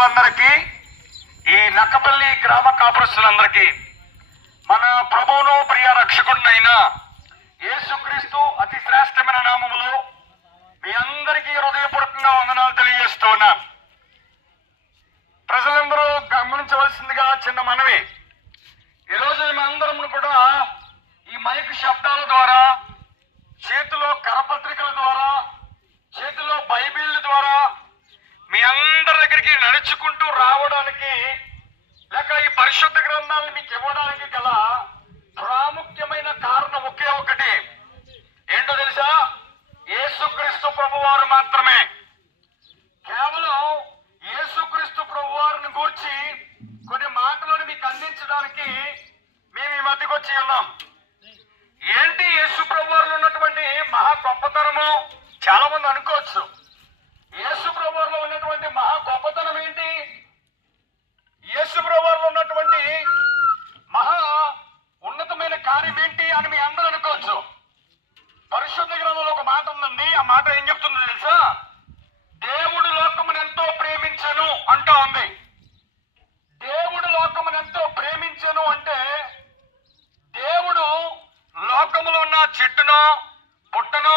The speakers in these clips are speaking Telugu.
కాపురులందరికీ ఈ నక్కపల్లి గ్రామ కాపురస్తులందరికీ మన ప్రభువును ప్రియ రక్షకుడినైన యేసుక్రీస్తు అతి శ్రేష్టమైన నామములో మీ అందరికీ హృదయపూర్వకంగా వందనాలు తెలియజేస్తున్నా ప్రజలందరూ గమనించవలసిందిగా చిన్న మనవి ఈరోజు మేమందరం కూడా ఈ మైక్ శబ్దాల ద్వారా చేతిలో కరపత్రిక ద్వారా చేతిలో బైబిల్ ద్వారా మీ అందరి దగ్గరికి నడుచుకుంటూ రావడానికి లేక ఈ పరిశుద్ధ మీకు ఇవ్వడానికి గల ప్రాముఖ్యమైన కారణం ఒకే ఒకటి. ఏంటో తెలుసా? యేసుక్రీస్తు ప్రభువారు మాత్రమే. కేవలం యేసుక్రీస్తు ప్రభువారిని గూర్చి కొన్ని మాటలను మీకు అందించడానికి మేము ఈ మధ్యకు వచ్చి ఉన్నాం. ఏంటి యేసు ప్రభువారిలో ఉన్నటువంటి మహా గొప్పతనము? చాలా మంది అనుకోవచ్చు యేసు ప్రభువారిలో ఉన్నటువంటి మహా గొప్పతనం ఏంటి యేసు ప్రభువారిలో ఉన్నటువంటి మహా ఉన్నతమైన కార్యం ఏంటి అని మీ అందరూ అనుకోవచ్చు పరిశుద్ధ గ్రంథంలో ఒక మాట ఉందండి. ఆ మాట ఏం చెప్తుందో తెలుసా? దేవుడు లోకమును ఎంతో ప్రేమించను అంటా ఉంది. దేవుడు లోకమును ఎంతో ప్రేమించను అంటే దేవుడు లోకములో ఉన్న చెట్టును పుట్టను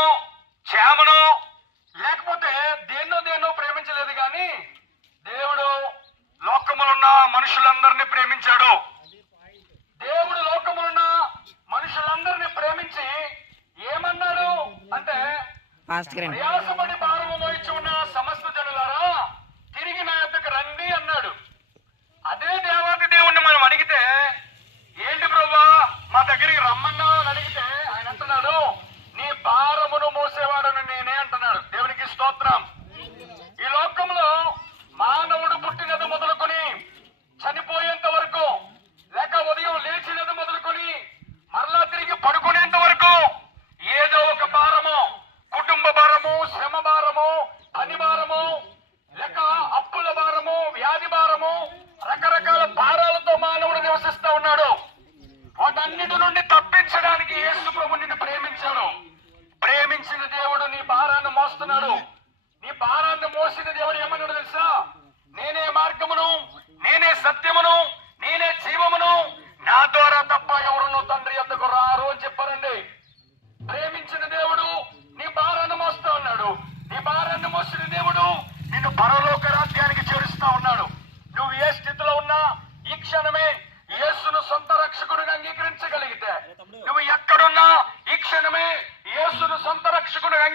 Fast Green.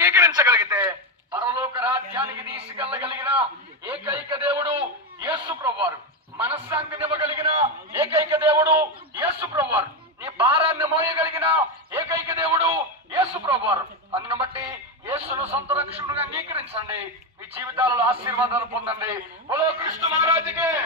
రక్షకుడిగా అంగీకరించగలిగితే పరలోక రాజ్యానికి తీసుకెళ్ళగలిగిన ఏకైక దేవుడు యేసు ప్రభువారు. మనశ్శాంతినివ్వగలిగిన ఏకైక దేవుడు యేసు ప్రభువారు. నీ భారాన్ని మోయగలిగిన ఏకైక దేవుడు యేసు ప్రభువారు. అందును బట్టి యేసును సొంత రక్షకుడిగా అంగీకరించండి. మీ జీవితాలలో ఆశీర్వాదాలు పొందండి. బలో కృష్ణ మహారాజుకే